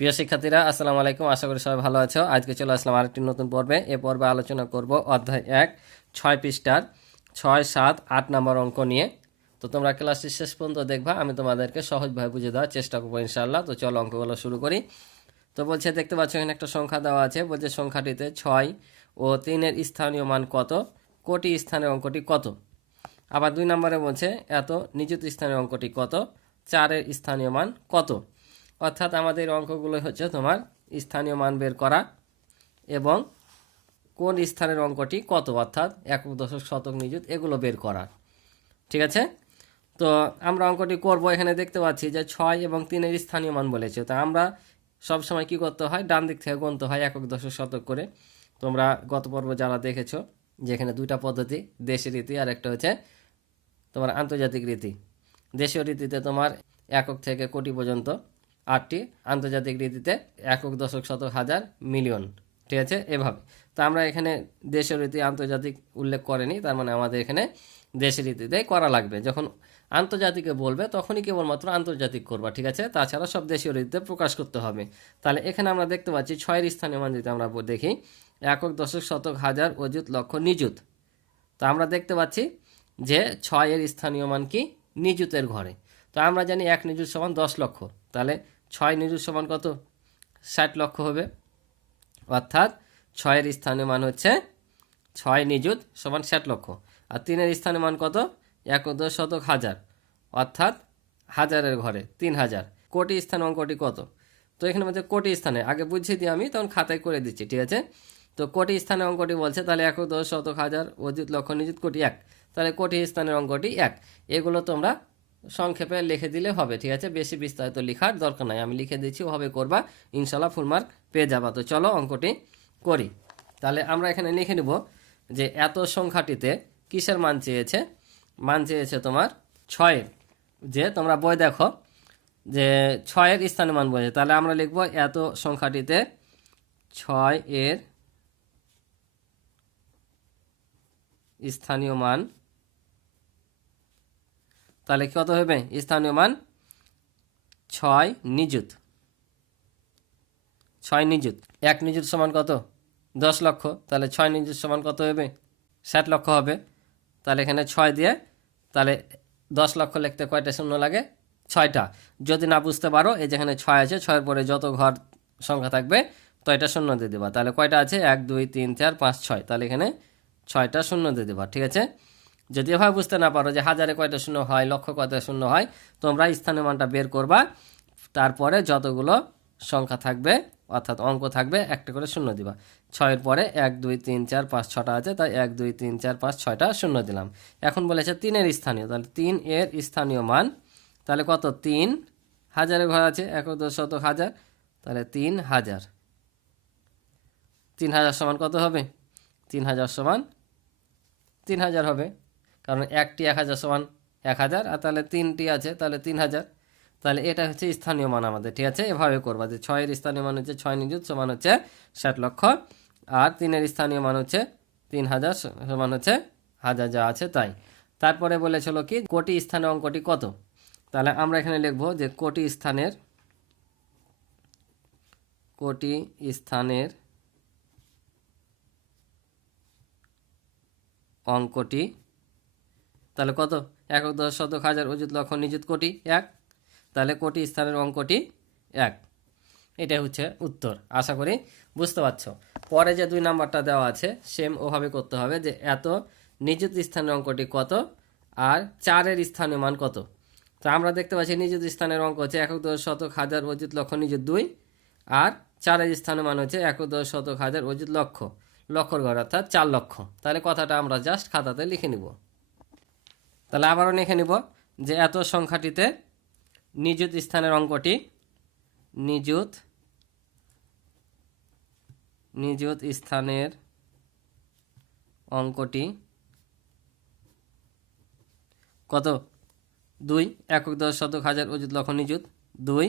প্রিয় শিক্ষার্থীরা, আসসালামু আলাইকুম। আশা করি সবাই ভালো আছো। আজকে চলে আসলাম আরেকটি নতুন পর্বে। এ পর্বে আলোচনা করব অধ্যায় এক, ছয় পৃষ্ঠার ছয়, সাত, আট নম্বর অঙ্ক নিয়ে। তো তোমরা ক্লাসটি শেষ পর্যন্ত দেখবা, আমি তোমাদেরকে সহজভাবে বুঝে দেওয়ার চেষ্টা করব ইনশাআল্লাহ। তো চলো অঙ্কগুলো শুরু করি। তো বলছে, দেখতে পাচ্ছ, এখানে একটা সংখ্যা দেওয়া আছে। বলছে, সংখ্যাটিতে ছয় ও তিনের স্থানীয় মান কত? কোটি স্থানের অঙ্কটি কত? আবার দুই নম্বরে বলছে, এত নিযুত স্থানের অঙ্কটি কত? চারের স্থানীয় মান কত? অর্থাৎ আমাদের অঙ্কগুলো হচ্ছে তোমার স্থানীয় মান বের করা এবং কোন স্থানের অঙ্কটি কত, অর্থাৎ একক দশক শতক নিযুত এগুলো বের করা। ঠিক আছে? তো আমরা অঙ্কটি করব, এখানে দেখতে পাচ্ছি যে ছয় এবং তিনের স্থানীয় মান বলেছে। তো আমরা সব সময় কি করতে হয়? ডান দিক থেকে গুনতে হয় একক দশক শতক করে। তোমরা গত পর্ব যারা দেখেছ যে এখানে দুইটা পদ্ধতি দেশি রীতি আর একটা হচ্ছে তোমার আন্তর্জাতিক রীতি। দেশীয় রীতিতে তোমার একক থেকে কোটি পর্যন্ত আটটি আন্তর্জাতিক রীতিতে একক দশক শতক হাজার মিলিয়ন। ঠিক আছে? এভাবে। তো আমরা এখানে দেশীয় রীতি আন্তর্জাতিক উল্লেখ করেনি, তার মানে আমাদের এখানে দেশের রীতিতে করা লাগবে। যখন আন্তর্জাতিকে বলবে, তখনই কেবলমাত্র আন্তর্জাতিক করবা, ঠিক আছে? তাছাড়া সব দেশীয় রীতিতে প্রকাশ করতে হবে। তাহলে এখানে আমরা দেখতে পাচ্ছি ছয়ের স্থানীয় মান যদি আমরা দেখি। একক দশক শতক হাজার অযুত লক্ষ নিযুত। তো আমরা দেখতে পাচ্ছি যে ছয়ের স্থানীয় মান কি? নিযুতের ঘরে। তো আমরা জানি এক নিযুত সমান দশ লক্ষ। তাহলে ছয় নিযুত সমান কত? ষাট লক্ষ হবে। অর্থাৎ ছয়ের স্থানীয় মান হচ্ছে ছয় নিযুত সমান ষাট লক্ষ। আর তিনের স্থানীয় মান কত? একদশ শতক হাজার। অর্থাৎ হাজারের ঘরে তিন হাজার। কোটি স্থান অঙ্কটি কত? তো এখানে মধ্যে কোটি স্থানে। আগে বুঝিয়ে দিই আমি, তখন খাতায় করে দিচ্ছি, ঠিক আছে? তো কোটি স্থানের অঙ্কটি বলছে, তাহলে এক দশ শতক হাজার অযুত লক্ষ নিযুত কোটি এক। তাহলে কোটি স্থানের অঙ্কটি এক। এগুলো তোমরা সংক্ষেপে লিখে দিলে হবে, ঠিক আছে? বেশি বিস্তারিত লেখার দরকার নাই। আমি লিখে দিচ্ছি, ওভাবে করবা ইনশাল্লাহ ফুল মার্ক পেয়ে যাবা। তো চলো অঙ্কটি করি। তাহলে আমরা এখানে লিখে নিব যে এত সংখ্যাটিতে কিসের মান চেয়েছে? মান চেয়েছে তোমার ছয়ের। যে তোমরা বই দেখো যে ছয়ের স্থানীয় মান বলেছে। তাহলে আমরা লিখব এত সংখ্যাটিতে ছয় এর স্থানীয় মান তাহলে কত হবে? স্থানীয় মান ছয় নিযুত। ছয় নিযুত। এক নিযুত সমান কত? দশ লক্ষ। তাহলে ছয় নিযুত সমান কত হবে? ষাট লক্ষ হবে। তাহলে এখানে ছয় দিয়ে, তাহলে দশ লক্ষ লিখতে কয়টা শূন্য লাগে? ছয়টা। যদি না বুঝতে পারো, এই যেখানে ছয় আছে, ছয়ের পরে যত ঘর সংখ্যা থাকবে তো এটা শূন্য দিয়ে দেবা। তাহলে কয়টা আছে? এক, দুই, তিন, চার, পাঁচ, ছয়। তাহলে এখানে ছয়টা শূন্য দিয়ে দেবা, ঠিক আছে? যদি এভাবে বুঝতে না পারো যে হাজারে কয়টা শূন্য হয়, লক্ষ কয়টা শূন্য হয়, তোমরা স্থানীয় মানটা বের করবা। তারপরে যতগুলো সংখ্যা থাকবে, অর্থাৎ অঙ্ক থাকবে, একটা করে শূন্য দিবা। ছয়ের পরে এক, দুই, তিন, চার, পাঁচ, ছটা আছে, তাই এক, দুই, তিন, চার, পাঁচ, ছয়টা শূন্য দিলাম। এখন বলেছে তিনের স্থানীয়, তাহলে তিন এর স্থানীয় মান, তাহলে কত? তিন হাজারের ঘর আছে এক শত হাজার, তাহলে তিন হাজার। তিন হাজার সমান কত হবে? তিন হাজার সমান তিন হাজার হবে। কারণ একটি এক হাজার সমান এক হাজার, আর তাহলে তিনটি আছে, তাহলে তিন হাজার। তাহলে এটা হচ্ছে স্থানীয় মান আমাদের, ঠিক আছে? এভাবে করবা। যে ছয়ের স্থানীয় মান হচ্ছে ছয় নিযুত সমান হচ্ছে ষাট লক্ষ, আর তিনের স্থানীয় মান হচ্ছে তিন হাজার সমান হচ্ছে হাজার, যা আছে তাই। তারপরে বলেছিল কি, কোটি স্থানের অঙ্কটি কত? তাহলে আমরা এখানে লিখব যে কোটি স্থানের কোটি স্থানের অঙ্কটি তাহলে কত? এক দশ শতক হাজার অযুত লক্ষ নিযুত কোটি এক। তাহলে কোটি স্থানের অঙ্কটি এক। এটা হচ্ছে উত্তর। আশা করি বুঝতে পারছ। পরে যে দুই নাম্বারটা দেওয়া আছে সেম ওভাবে করতে হবে যে এত নিযুত স্থানের অঙ্কটি কত আর চারের স্থানীয় মান কত। তো আমরা দেখতে পাচ্ছি নিযুত স্থানের অঙ্ক হচ্ছে একক দশ শতক হাজার অযুত লক্ষ নিযুত দুই আর চারের স্থানের মান হচ্ছে একক দশ শতক হাজার অযুত লক্ষ। লক্ষর ঘর অর্থাৎ চার লক্ষ। তাহলে কথাটা আমরা জাস্ট খাতাতে লিখে নিব। তাহলে আবারও লিখে নিব যে এত সংখ্যাটিতে নিযুত স্থানের অঙ্কটি নিযুত নিযুত স্থানের অঙ্কটি কত? দুই, একক দশ শতক হাজার অযুত লক্ষ নিযুত। দুই,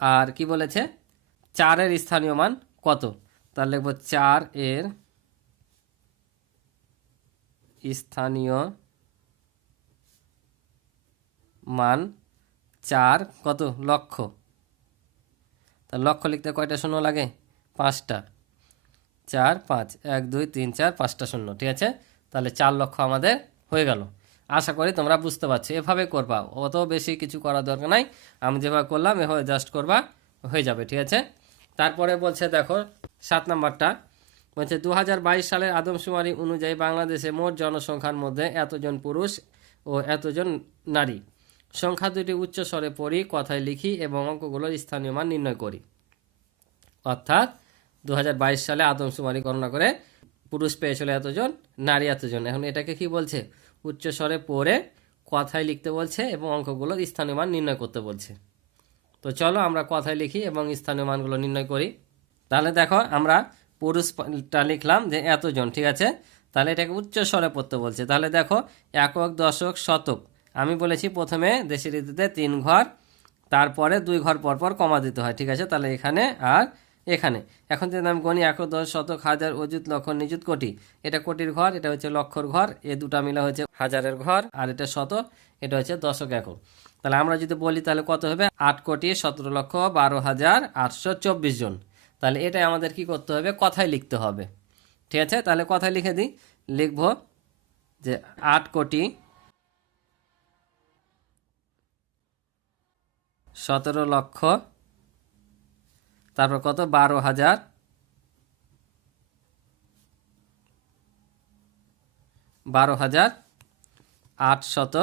আর কি বলেছে? চারের স্থানীয় মান কত? তাহলে লিখব চার এর স্থানীয় মান চার কত? লক্ষ। তাহলে লক্ষ লিখতে কয়টা শূন্য লাগে? পাঁচটা। চার, পাঁচ, এক, দুই, তিন, চার, পাঁচটা শূন্য, ঠিক আছে? তাহলে চার লক্ষ আমাদের হয়ে গেল। আশা করি তোমরা বুঝতে পারছ। এভাবে করবা। অত বেশি কিছু করার দরকার নাই। আমি যেভাবে করলাম, এভাবে জাস্ট করবা, হয়ে যাবে, ঠিক আছে? তারপরে বলছে, দেখো, সাত নাম্বারটা। বলছে দু হাজার বাইশ সালের আদমশুমারি অনুযায়ী বাংলাদেশে মোট জনসংখ্যার মধ্যে এতজন পুরুষ ও এতজন নারী। সংখ্যা দুটি উচ্চ স্বরে পড়ি, কথায় লিখি এবং অঙ্কগুলোর স্থানীয় মান নির্ণয় করি। অর্থাৎ দু হাজার বাইশ সালে আদমশুমারি গণনা করে পুরুষ পেয়েছিল এতজন, নারী এতজন। এখন এটাকে কি বলছে? উচ্চ স্বরে পড়ে, কথায় লিখতে বলছে এবং অঙ্কগুলোর স্থানীয় মান নির্ণয় করতে বলছে। তো চলো আমরা কথায় লিখি এবং স্থানীয় মানগুলো নির্ণয় করি। তাহলে দেখো, আমরা পুরুষটা লিখলাম যে এতজন, ঠিক আছে? তাহলে এটাকে উচ্চ স্বরে পড়তে বলছে। তাহলে দেখো, একক, দশক, শতক। আমি বলেছি প্রথমে দেশের রীতিতে তিন ঘর, তারপরে দুই ঘর পর পর কমা দিতে হয়, ঠিক আছে? তাহলে এখানে আর এখানে। এখন যদি আমি গণি, একক, দশ, শতক, হাজার, অযুত লক্ষ নিযুত, কোটি। এটা কোটির ঘর, এটা হচ্ছে লক্ষর ঘর, এ দুটা মিলে হচ্ছে হাজারের ঘর, আর এটা শত এটা হচ্ছে দশক, একক। তাহলে আমরা যদি বলি তাহলে কত হবে? আট কোটি, সতেরো লক্ষ, বারো হাজার, আটশো চব্বিশ জন। তাহলে এটাই আমাদের কি করতে হবে? কথায় লিখতে হবে। ঠিক আছে? তাহলে কথায় লিখে দিই। লিখব যে আট কোটি সতেরো লক্ষ, তারপর কত? বারো হাজার। বারো হাজার আটশত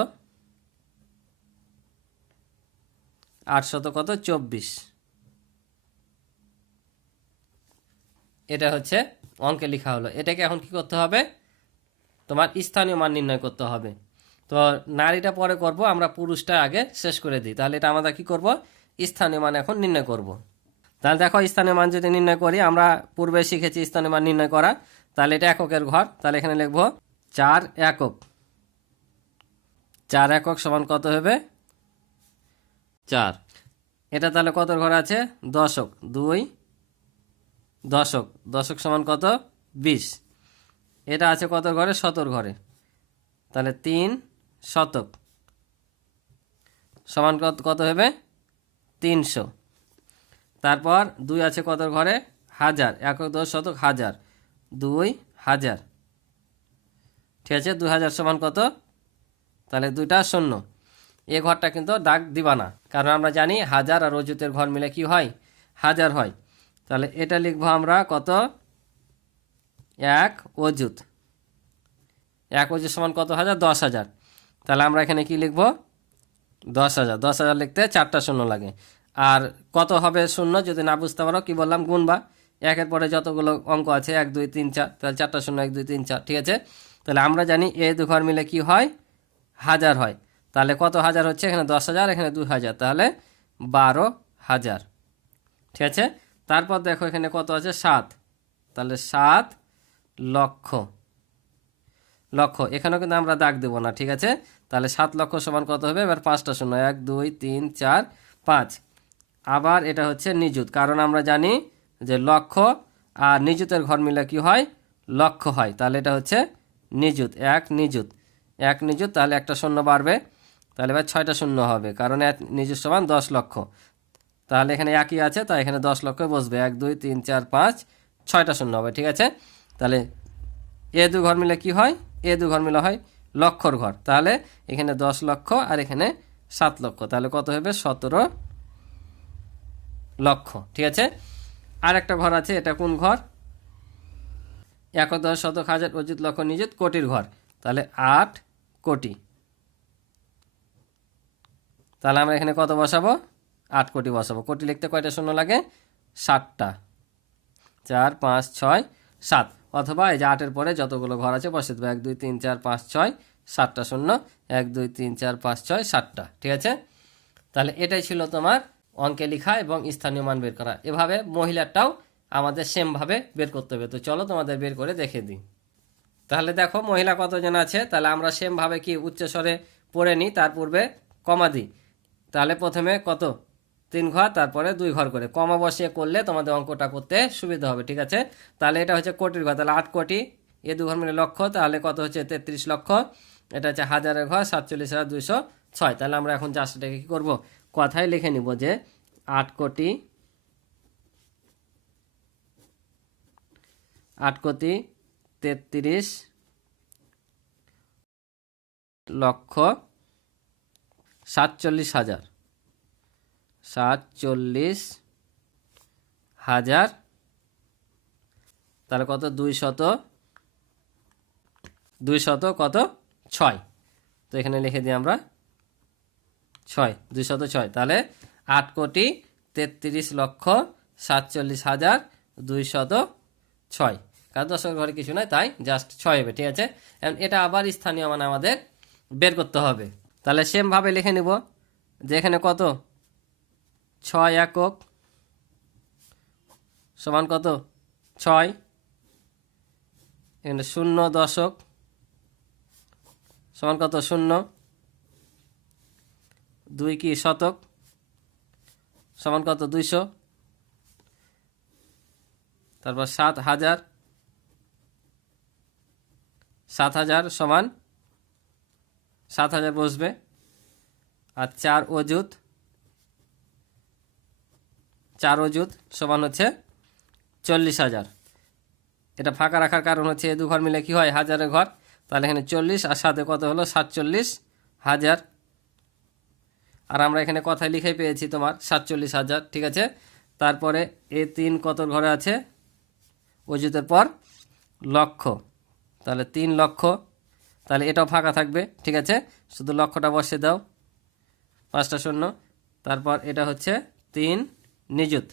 আটশত কত? চব্বিশ। এটা হচ্ছে অঙ্কে লেখা হলো। এটাকে এখন কি করতে হবে? তোমার স্থানীয় মান নির্ণয় করতে হবে। তো নারীটা পরে করব, আমরা পুরুষটা আগে শেষ করে দিই। তাহলে এটা আমরা কি করব? স্থানীয় মান এখন নির্ণয় করব। তাহলে দেখো, স্থানীয় মান যদি নির্ণয় করি, আমরা পূর্বে শিখেছি স্থানীয় মান নির্ণয় করা। তাহলে এটা এককের ঘর। তাহলে এখানে লিখব, চার একক। চার একক সমান কত হবে? চার। এটা তাহলে কত ঘর আছে? দশক। দুই দশক দশক সমান কত? বিশ। এটা আছে কত ঘরে? শতর ঘরে। তাহলে তিন শতক। সমান কত কত হবে? তিনশো। তারপর দুই আছে কত ঘরে? হাজার। একক দশ শতক হাজার। দুই হাজার। ঠিক আছে? দুই হাজার সমান কত? তাহলে দুইটা শূন্য। এ ঘরটা কিন্তু দাগ দিবা না। কারণ আমরা জানি হাজার আর অজুতের ঘর মিলে কি হয়? হাজার হয়। তাহলে এটা লিখব আমরা কত? এক অজুত এক অজুত সমান কত হাজার? দশ হাজার। তাহলে আমরা এখানে কি লিখব? দশ হাজার। দশ হাজার লিখতে চারটা শূন্য লাগে। আর কত হবে শূন্য যদি না বুঝতে পারো, কি বললাম? গুনবা একের পরে যতগুলো অঙ্ক আছে, এক, দুই, তিন, চার, তাহলে চারটা শূন্য, এক, দুই, তিন, চার, ঠিক আছে? তাহলে আমরা জানি এ দু ঘর মিলে কি হয়? হাজার হয়। তাহলে কত হাজার হচ্ছে? এখানে দশ হাজার, এখানে দুই হাজার। তাহলে বারো হাজার। ঠিক আছে? তারপর দেখো এখানে কত আছে? সাত। তাহলে সাত লক্ষ। লক্ষ। এখানেও কিন্তু আমরা দাগ দেবো না, ঠিক আছে? তাহলে সাত লক্ষ সমান কত হবে? এবার পাঁচটা শূন্য। এক, দুই, তিন, চার, পাঁচ। আবার এটা হচ্ছে নিযুত। কারণ আমরা জানি যে লক্ষ আর নিযুতের ঘর মিলে কি হয়? লক্ষ হয়। তাহলে এটা হচ্ছে নিযুত। এক নিযুত। এক, নিযুত। তাহলে একটা শূন্য বাড়বে। তাহলে এবার ছয়টা শূন্য হবে। কারণ এক নিযুত সমান দশ লক্ষ। তাহলে এখানে একই আছে, তাই এখানে দশ লক্ষ বসবে। এক, দুই, তিন, চার, পাঁচ, ছয়টা শূন্য হবে, ঠিক আছে? তাহলে এ দু ঘর মিলে কি হয়? এ দু ঘর মিলে হয় লক্ষর ঘর। তাহলে এখানে দশ লক্ষ আর এখানে সাত লক্ষ। তাহলে কত হবে? সতেরো লক্ষ, ঠিক আছে? আর একটা ঘর আছে, এটা কোন ঘর? এক দশ শতক হাজার অজিত লক্ষ নিযুত কোটির ঘর। তাহলে আট কোটি। তাহলে আমরা এখানে কত বসাবো? আট কোটি বসাবো। কোটি লিখতে কয়টা শূন্য লাগে? সাতটা। চার, পাঁচ, ছয়, সাত। অথবা এই যে আটের পরে যতগুলো ঘর আছে বসে দেবো। এক, দুই, তিন, চার, পাঁচ, ছয়, সাতটা শূন্য। এক, দুই, তিন, চার, পাঁচ, ছয়, সাতটা। ঠিক আছে? তাহলে এটাই ছিল তোমার অঙ্কে লেখা এবং স্থানীয় মান বের করা। এভাবে মহিলারটাও আমাদের সেমভাবে বের করতে হবে। তো চলো তোমাদের বের করে দেখে দিই। তাহলে দেখো মহিলা কতজন আছে? তাহলে আমরা সেমভাবে কি উচ্চস্বরে পড়ে নিই, তার পূর্বে কমা দিই। তাহলে প্রথমে কত? তিন ঘর, তারপরে দুই ঘর করে। কমাবসিয়ে করলে তোমাদের অঙ্কটা করতে সুবিধা হবে, ঠিক আছে? তাহলে এটা হচ্ছে কোটির ঘর, তাহলে আট কোটি। এ দু ঘর মিলে লক্ষ, তাহলে কত হচ্ছে? তেত্রিশ লক্ষ। এটা হচ্ছে হাজারের ঘর, সাতচল্লিশ হাজার দুইশো ছয়। তাহলে আমরা এখন চারশোটাকে কী করব? কথায় লিখে নিব যে আট কোটি আট কোটি তেত্রিশ লক্ষ সাতচল্লিশ হাজার। সাতচল্লিশ হাজার। তাহলে কত? দুই শত। দুই শত কত? ছয়। তো এখানে লিখে দিই আমরা। ছয়। দুই শত ছয়। তাহলে আট কোটি তেত্রিশ লক্ষ সাতচল্লিশ হাজার দুই শত ছয়। কারণ দশক ঘরে কিছু নয় তাই জাস্ট ছয় হবে, ঠিক আছে? এটা আবার স্থানীয় মানে আমাদের বের করতে হবে। তাহলে সেমভাবে লিখে নিব। যে এখানে কত? ছয় একক সমান কত? ছয়। এখানে শূন্য দশক সমান কত? শূন্য। দুই কি শতক? সমান কত? দুইশো। তারপর সাত হাজার। সাত হাজার সমান সাত হাজার বসবে। আর চার অজুত চার অজুত সমান হচ্ছে চল্লিশ হাজার। এটা ফাঁকা রাখার কারণ হচ্ছে দু ঘর মিলে কি হয়? হাজারের ঘর। তাহলে এখানে চল্লিশ আর সাথে কত হলো? সাতচল্লিশ হাজার। আর আমরা এখানে কথায় লিখে পেয়েছি তোমার সাতচল্লিশ হাজার, ঠিক আছে? তারপরে এ তিন কত ঘরে আছে? অজুতের পর লক্ষ। তাহলে তিন লক্ষ। তাহলে এটাও ফাঁকা থাকবে, ঠিক আছে? শুধু লক্ষটা বসে দাও। পাঁচটা শূন্য। তারপর এটা হচ্ছে তিন নিযুত।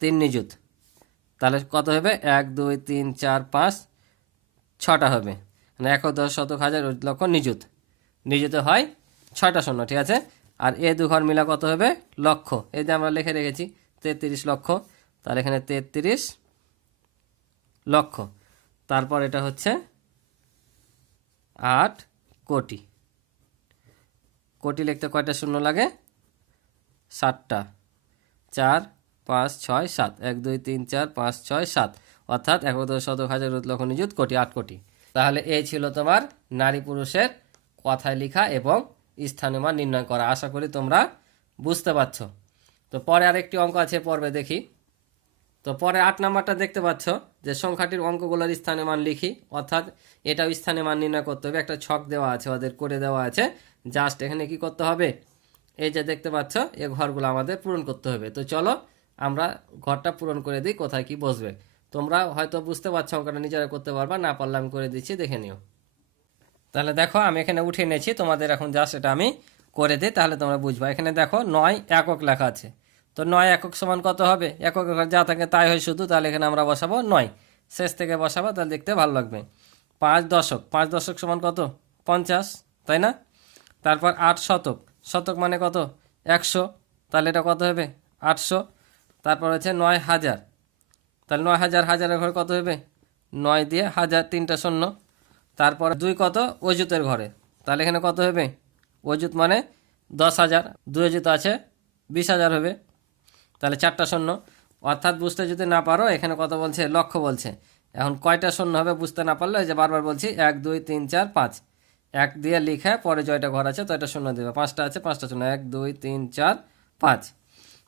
তিন নিযুত। তাহলে কত হবে? এক, দুই, তিন, চার, পাঁচ, ছটা হবে। মানে এক দশ শতক হাজার লক্ষ নিযুত। নিযুত হয় ছটা শূন্য ঠিক আছে? আর এ দু ঘর মিলা কত হবে? লক্ষ। এই যে আমরা লিখে রেখেছি, তেত্রিশ লক্ষ। তাহলে এখানে তেত্রিশ লক্ষ। তারপর এটা হচ্ছে আট কোটি। কোটি লিখতে কয়টা শূন্য লাগে? সাতটা। চার, পাঁচ, ছয়, সাত। এক, দুই, তিন, চার, পাঁচ, ছয়, সাত। অর্থাৎ এক দশ শতক হাজার লক্ষ নিযুত কোটি, আট কোটি। তাহলে এই ছিল তোমার নারী পুরুষের কথায় লেখা এবং স্থানীয় মান নির্ণয় করা। আশা করি তোমরা বুঝতে পারছ। তো পরে আরেকটি অঙ্ক আছে পর্বে দেখি। তো পরে আট নাম্বারটা দেখতে পাচ্ছ যে সংখ্যাটির অঙ্কগুলোর স্থানীয় মান লিখি। অর্থাৎ এটাও স্থানীয় মান নির্ণয় করতে হবে। একটা ছক দেওয়া আছে, ওদের করে দেওয়া আছে। জাস্ট এখানে কি করতে হবে? এই যে দেখতে পাচ্ছ, এই ঘরগুলো আমাদের পূরণ করতে হবে। তো চলো, আমরা ঘরটা পূরণ করে দিই, কোথায় কি বসবে। তোমরা হয়তো বুঝতে পারছ, অঙ্কটা নিজেরা করতে পারবা, না পারলে আমি করে দিচ্ছি, দেখে নিও। তাহলে দেখো, আমি এখানে উঠে নিয়েছি, তোমাদের এখন জাস্ট এটা আমি করে দিই, তাহলে তোমরা বুঝবা। এখানে দেখো, নয় একক লেখা আছে। তো নয় একক সমান কত হবে? একক একক যা থাকে তাই হয় শুধু, তাহলে এখানে আমরা বসাবো নয়। শেষ থেকে বসাবো, তাহলে দেখতে ভালো লাগবে। পাঁচ দশক পাঁচ দশক সমান কত? পঞ্চাশ, তাই না? তারপর আট শতক। শতক মানে কত? একশো। তাহলে এটা কত হবে? আটশো। তারপর হচ্ছে নয় হাজার। তাহলে নয় হাজার, হাজারের ঘরে কত হবে? নয় দিয়ে হাজার, তিনটা শূন্য। তারপর দুই কত? অজুতের ঘরে। তাহলে এখানে কত হবে? অজুত মানে দশ হাজার। দুই অজুত আছে, বিশ হাজার হবে। তাহলে চারটা শূন্য। অর্থাৎ বুঝতে যদি না পারো, এখানে কত বলছে? লক্ষ্য বলছে। এখন কয়টা শূন্য হবে বুঝতে না পারলে যে বারবার বলছি, এক, দুই, তিন, চার, পাঁচ। এক দিয়ে লিখে পরে জয়টা ঘর আছে, তো এটা শূন্য দেবে। পাঁচটা আছে, পাঁচটা শূন্য। এক, দুই, তিন, চার, পাঁচ।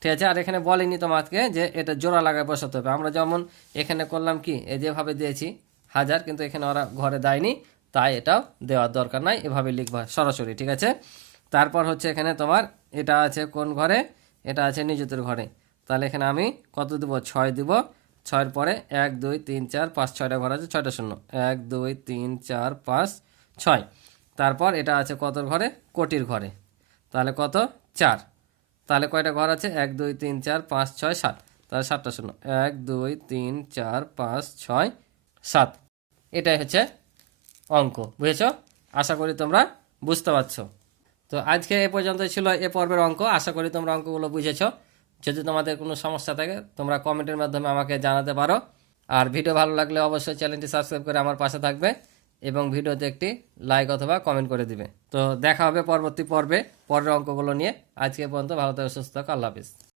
ঠিক আছে? আর এখানে বলিনি তোমাকে যে এটা জোড়া লাগায় বসাতে হবে। আমরা যেমন এখানে করলাম কি, এ যেভাবে দিয়েছি, হাজার, কিন্তু এখানে ওরা ঘরে দেয়নি, তাই এটাও দেওয়ার দরকার নাই, এভাবে লিখবা সরাসরি, ঠিক আছে? তারপর হচ্ছে এখানে তোমার, এটা আছে কোন ঘরে? এটা আছে নিজেদের ঘরে। তাহলে এখানে আমি কত দেব? ছয় দিব। ছয়ের পরে এক, দুই, তিন, চার, পাঁচ, ছয়টা ঘর আছে, ছয়টা শূন্য। এক, দুই, তিন, চার, পাঁচ, ছয়। তারপর এটা আছে কত ঘরে? কোটির ঘরে। তাহলে কত? চার। তাহলে কয়টা ঘর আছে? এক, দুই, তিন, চার, পাঁচ, ছয়, সাত। তাহলে সাতটা শূন্য। এক, দুই, তিন, চার, পাঁচ, ছয়, সাত। এটাই হচ্ছে অঙ্ক, বুঝেছ? আশা করি তোমরা বুঝতে পারছ। তো আজকে এ পর্যন্ত ছিল এ পর্বের অঙ্ক। আশা করি তোমরা অঙ্কগুলো বুঝেছ। যদি তোমাদের কোনো সমস্যা থাকে, তোমরা কমেন্টের মাধ্যমে আমাকে জানাতে পারো। আর ভিডিও ভালো লাগলে অবশ্যই চ্যানেলটি সাবস্ক্রাইব করে আমার পাশে থাকবে। এবং ভিডিওতে একটি লাইক অথবা কমেন্ট করে দিবে। তো দেখা হবে পরবর্তী পর্বে, পরের অঙ্কগুলো নিয়ে। আজকে পর্যন্ত ভালো থাকো, সুস্থ থাকো, আল্লাহ হাফিজ।